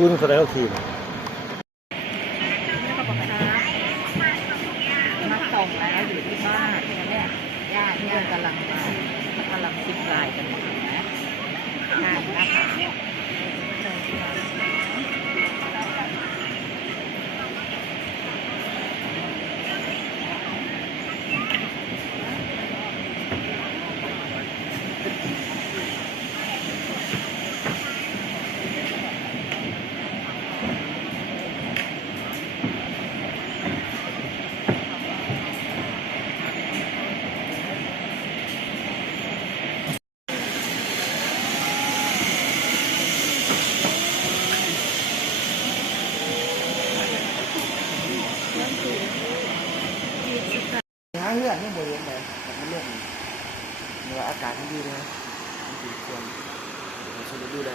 คูณเท่าไหร่เขาทีมมาส่งแล้วอยู่ที่บ้านเนี่ยญาติกำลังมากำลังซิปไลน์กันอยู่นะงานนะคะหาเงื่อนนี่บริเวณไหนแต่มันเรื่องเนื้ออากาศมันดีนะมันดีควรเราช่วยดูได้